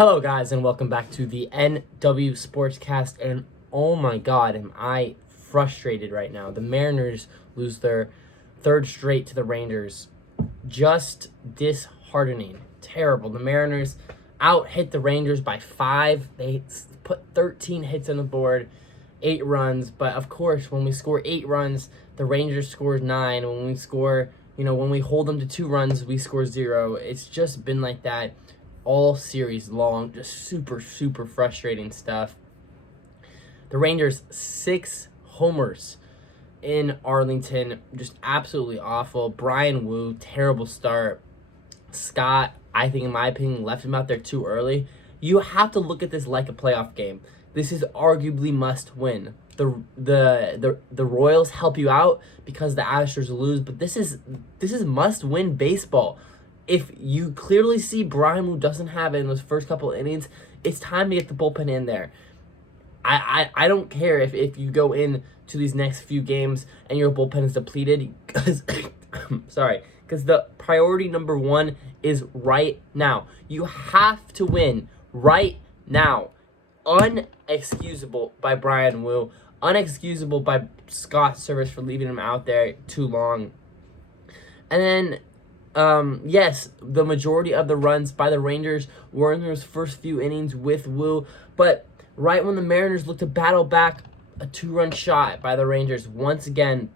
Hello, guys, and welcome back to the NW Sportscast. And oh my God, am I frustrated right now. The Mariners lose their third straight to the Rangers. Just disheartening. Terrible. The Mariners out-hit the Rangers by 5. They put 13 hits on the board, 8 runs. But of course, when we score 8 runs, the Rangers scores 9. When we score, when we hold them to 2 runs, we score 0. It's just been like that all series long. Just super frustrating stuff. The Rangers 6 homers in Arlington, just absolutely awful. Brian Wu, terrible start. Scott, I think in my opinion, left him out there too early. You have to look at this like a playoff game. This is arguably must win. The Royals help you out because the Astros lose, but this is must win baseball. If you clearly see Brian Wu doesn't have it in those first couple innings, it's time to get the bullpen in there. I don't care if you go in to these next few games and your bullpen is depleted, because because the priority number 1 is right now. You have to win right now. Unexcusable by Brian Wu. Unexcusable by Scott Service for leaving him out there too long. And then yes, the majority of the runs by the Rangers were in those first few innings with Wu, but right when the Mariners looked to battle back, a 2-run shot by the Rangers once again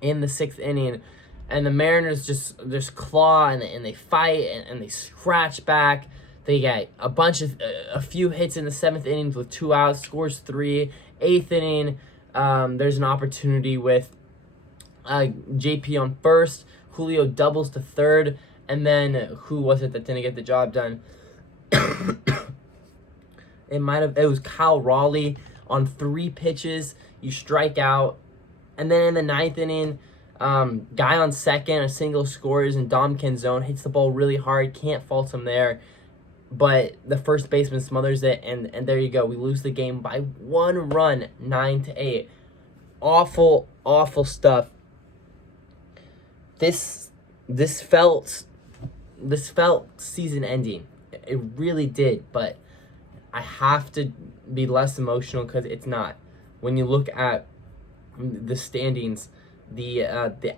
in the 6th inning, and the Mariners just claw and they fight and they scratch back. They get a few hits in the 7th inning with 2 outs, scores 3. 8th inning, there's an opportunity with JP on first. Julio doubles to third, and then who was it that didn't get the job done? It was Kyle Raleigh on 3 pitches. You strike out, and then in the 9th inning, guy on second, a single scores, and Dom Canzone hits the ball really hard. Can't fault him there, but the first baseman smothers it, and there you go. We lose the game by 1 run, 9-8. Awful stuff. This felt season ending. It really did, but I have to be less emotional because it's not. When you look at the standings, the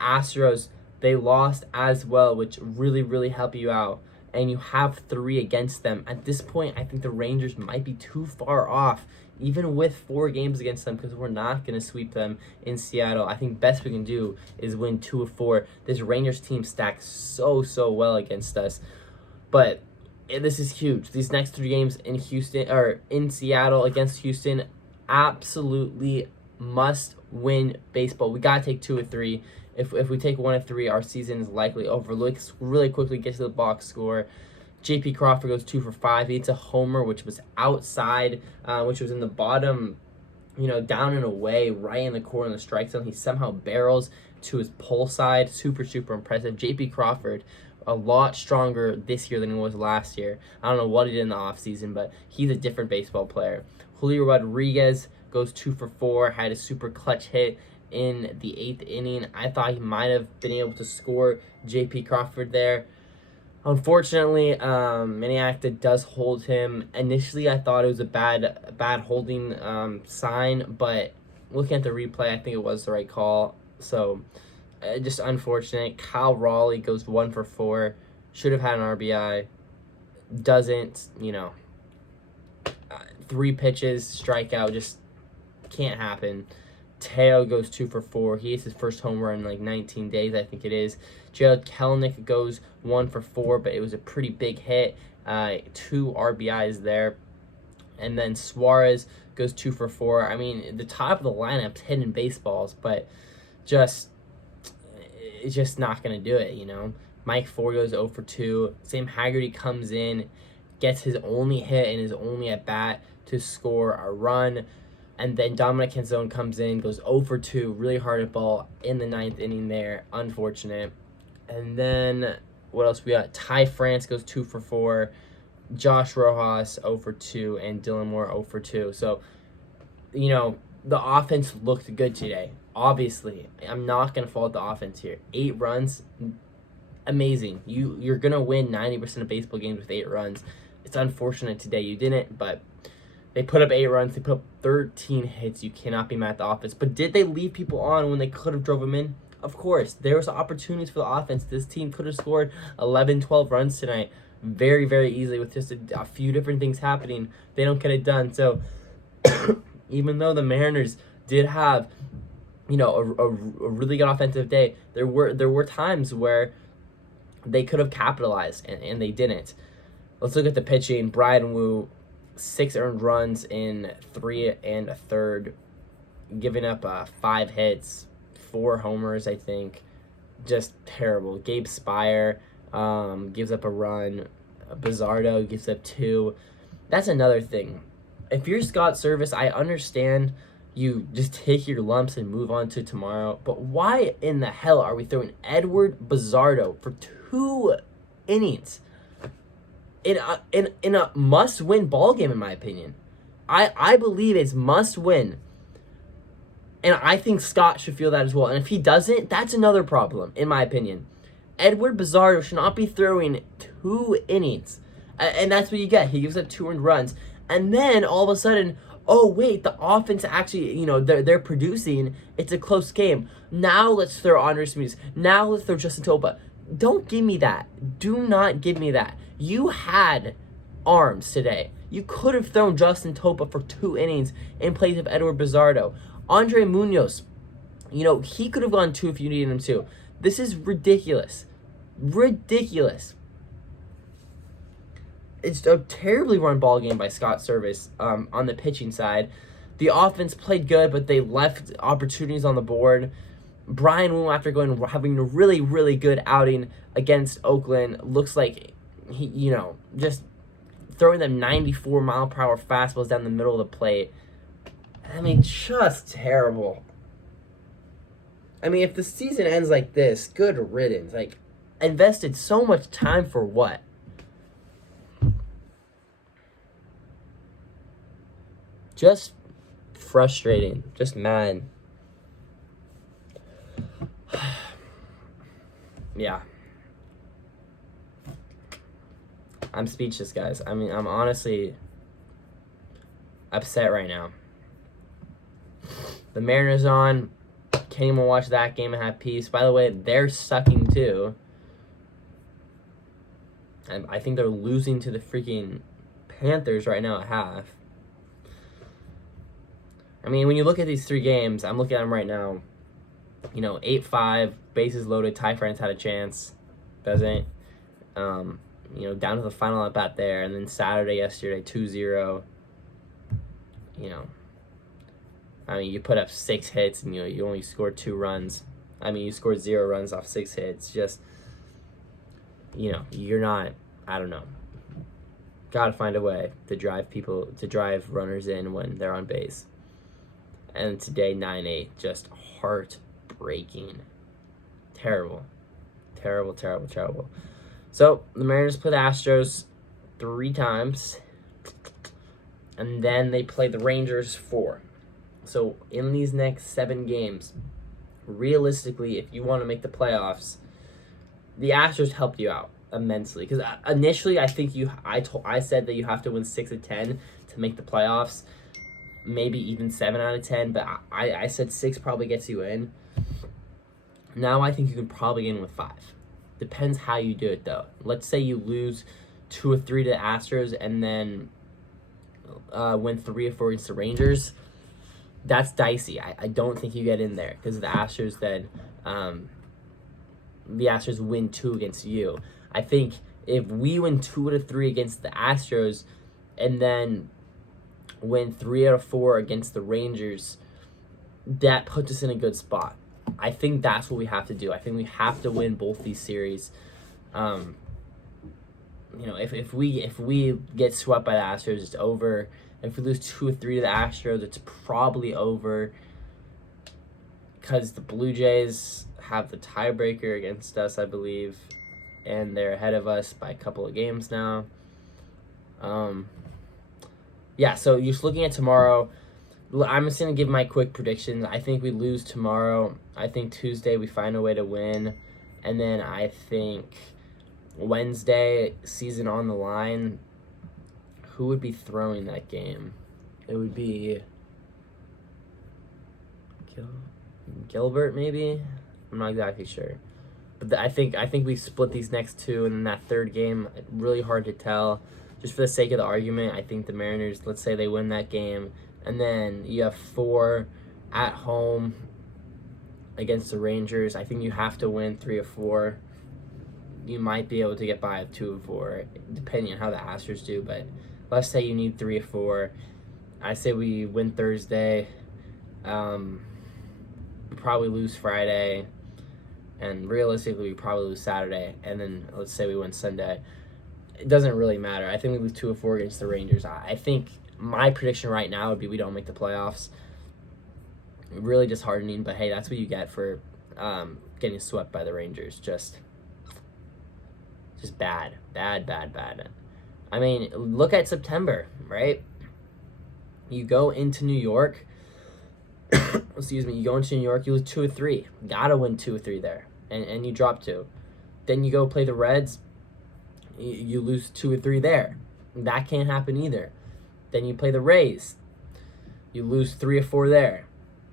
Astros, they lost as well, which really help you out. And you have 3 against them. At this point, I think the Rangers might be too far off, even with 4 games against them, because we're not going to sweep them in Seattle. I think best we can do is win 2 of 4. This Rangers team stacks so well against us. But this is huge. These next 3 games in Houston, or in Seattle against Houston, absolutely must win baseball. We got to take 2 of 3. If we take 1 of 3, our season is likely over. Let's really quickly get to the box score. J.P. Crawford goes 2 for 5. He hits a homer, which was outside, which was in the bottom, down and away, right in the corner of the strike zone. He somehow barrels to his pull side. Super impressive. J.P. Crawford, a lot stronger this year than he was last year. I don't know what he did in the offseason, but he's a different baseball player. Julio Rodriguez goes 2 for 4, had a super clutch hit in the 8th inning. I thought he might have been able to score J.P. Crawford there. Unfortunately, Maniacta does hold him. Initially, I thought it was a bad holding sign, but looking at the replay, I think it was the right call. So, just unfortunate. Kyle Raleigh goes 1 for 4. Should have had an RBI. Doesn't, 3 pitches, strikeout, just can't happen. Teo goes 2 for 4. He hits his first home run in like 19 days, I think it is. Jared Kelenic goes 1 for 4, but it was a pretty big hit. 2 RBIs there. And then Suarez goes 2 for 4. I mean, the top of the lineup's hitting baseballs, but it's just not going to do it, Mike Ford goes 0 for 2. Sam Haggerty comes in, gets his only hit and his only at-bat to score a run. And then Dominic Canzone comes in, goes 0 for 2, really hard at ball in the 9th inning there. Unfortunate. And then, what else we got? Ty France goes 2 for 4. Josh Rojas 0 for 2. And Dylan Moore 0 for 2. So, the offense looked good today. Obviously, I'm not going to fault the offense here. 8 runs, amazing. You're going to win 90% of baseball games with 8 runs. it's unfortunate today you didn't, but they put up 8 runs. They put up 13 hits. You cannot be mad at the offense. But did they leave people on when they could have drove them in? Of course. There was opportunities for the offense. This team could have scored 11, 12 runs tonight very, very easily with just a few different things happening. They don't get it done. So even though the Mariners did have, a really good offensive day, there were times where they could have capitalized, and they didn't. Let's look at the pitching. Brian Wu, 6 earned runs in 3 1/3, giving up 5 hits, 4 homers, I think. Just terrible. Gabe Spire gives up a run. Bizzardo gives up 2. That's another thing. If you're Scott Service, I understand you just take your lumps and move on to tomorrow. But why in the hell are we throwing Edward Bizzardo for 2 innings in a must-win ball game? In my opinion, I believe it's must-win, and I think Scott should feel that as well. And if he doesn't, that's another problem, in my opinion. Edward Bizzardo should not be throwing 2 innings, and that's what you get. He gives up 2 earned runs, and then all of a sudden, oh wait, the offense actually, they're producing. It's a close game. Now let's throw Andres Munoz. Now let's throw Justin Topa. Don't give me that. Do not give me that. You had arms today. You could have thrown Justin Topa for 2 innings in place of Edward Bizzardo. Andre Munoz, he could have gone 2 if you needed him to. This is ridiculous. Ridiculous. It's a terribly run ball game by Scott Service on the pitching side. The offense played good, but they left opportunities on the board. Brian Wu, after having a really, really good outing against Oakland, looks like he, just throwing them 94-mile-per-hour fastballs down the middle of the plate. I mean, just terrible. I mean, if the season ends like this, good riddance. Like, invested so much time for what? Just frustrating. Just mad. Yeah. I'm speechless, guys. I mean, I'm honestly upset right now. The Mariners on. Can't even watch that game and have peace. By the way, they're sucking too. And I think they're losing to the freaking Panthers right now at half. I mean, when you look at these 3 games, I'm looking at them right now. 8-5, bases loaded. Ty France had a chance. Doesn't. Down to the final at bat there. And then Saturday, yesterday, 2-0. I mean, you put up 6 hits and you only scored 2 runs. I mean, you scored 0 runs off 6 hits. Just, you're not, I don't know. Gotta find a way to drive runners in when they're on base. And today, 9-8, just heartbreaking. Terrible. Terrible, terrible, terrible. So, the Mariners play the Astros 3 times. And then they play the Rangers 4. So, in these next 7 games, realistically, if you want to make the playoffs, the Astros helped you out immensely. Because initially, I think I said that you have to win 6 of 10 to make the playoffs. Maybe even 7 out of 10. But I said 6 probably gets you in. Now I think you can probably get in with 5. Depends how you do it, though. Let's say you lose 2 or 3 to the Astros and then win 3 or 4 against the Rangers. That's dicey. I don't think you get in there because the Astros then the Astros win 2 against you. I think if we win 2 out of 3 against the Astros and then win 3 out of 4 against the Rangers, that puts us in a good spot. I think that's what we have to do. I think we have to win both these series. If we get swept by the Astros, it's over. If we lose 2 or 3 to the Astros, it's probably over because the Blue Jays have the tiebreaker against us, I believe, and they're ahead of us by a couple of games now. So just looking at tomorrow, I'm just going to give my quick predictions. I think we lose tomorrow. I think Tuesday we find a way to win. And then I think Wednesday, season on the line, Who would be throwing that game? It would be Gilbert, maybe. I'm not exactly sure, but I think we split these next two, and then that third game, really hard to tell. Just for the sake of the argument, I think the Mariners, let's say they win that game, and then you have 4 at home against the Rangers. I think you have to win 3 or 4. You might be able to get by with 2 or 4, depending on how the Astros do, but let's say you need 3 or 4. I say we win Thursday. We probably lose Friday, and realistically we probably lose Saturday, and then let's say we win Sunday. It doesn't really matter. I think we lose 2 or 4 against the Rangers. I think my prediction right now would be we don't make the playoffs. Really disheartening, but hey, that's what you get for getting swept by the Rangers. Just bad. I mean, look at September, right? You go into New York. Excuse me. You go into New York. You lose 2 or 3. Gotta win 2 or 3 there, and you drop 2. Then you go play the Reds. You lose 2 or 3 there. That can't happen either. Then you play the Rays. You lose 3 or 4 there.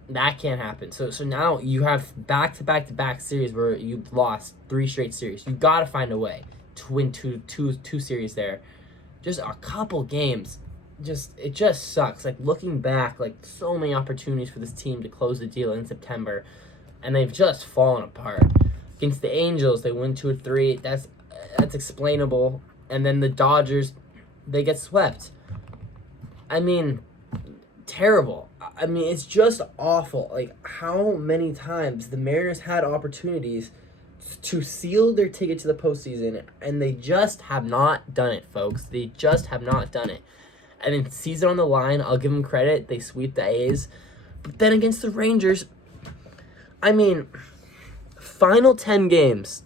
That can't happen. So now you have back-to-back series where you lost 3 straight series. You got to find a way to win two series there. Just a couple games. It just sucks. Like, looking back, like, so many opportunities for this team to close the deal in September, and they've just fallen apart. Against the Angels, they win 2 or 3. That's explainable. And then the Dodgers, they get swept. I mean, terrible. I mean, it's just awful. Like, how many times the Mariners had opportunities to seal their ticket to the postseason, and they just have not done it, folks. They just have not done it. And then season on the line, I'll give them credit. They sweep the A's. But then against the Rangers, I mean, final 10 games,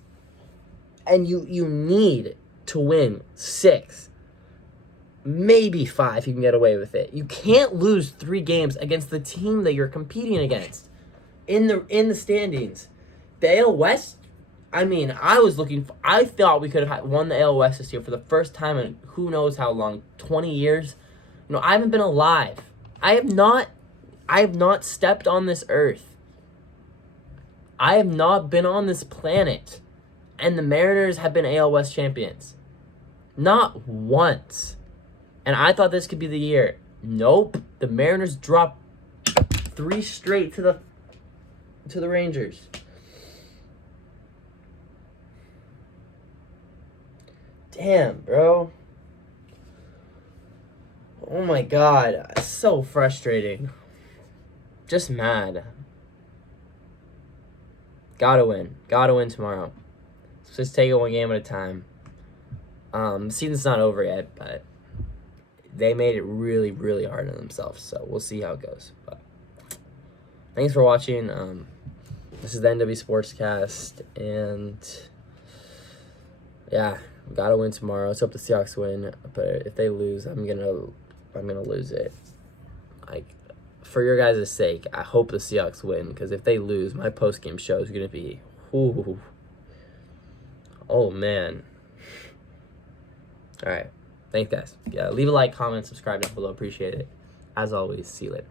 and you need to win 6. Maybe 5, you can get away with it. You can't lose 3 games against the team that you're competing against in the standings. The AL West, I mean, I thought we could have won the AL West this year for the first time in who knows how long, 20 years. You know, I haven't been alive. I have not stepped on this earth. I have not been on this planet. And the Mariners have been AL West champions. Not once. And I thought this could be the year. Nope. The Mariners dropped 3 straight to the Rangers. Damn, bro. Oh my God. It's so frustrating. Just mad. Gotta win. Gotta win tomorrow. So just take it one game at a time. The season's not over yet, but they made it really, really hard on themselves. So we'll see how it goes. But thanks for watching. This is the NW Sportscast, and yeah, gotta win tomorrow. Let's hope the Seahawks win. But if they lose, I'm gonna lose it. Like, for your guys' sake, I hope the Seahawks win, because if they lose, my post-game show is gonna be, ooh, oh man. All right. Thanks, guys. Yeah, leave a like, comment, subscribe down below. Appreciate it. As always, see you later.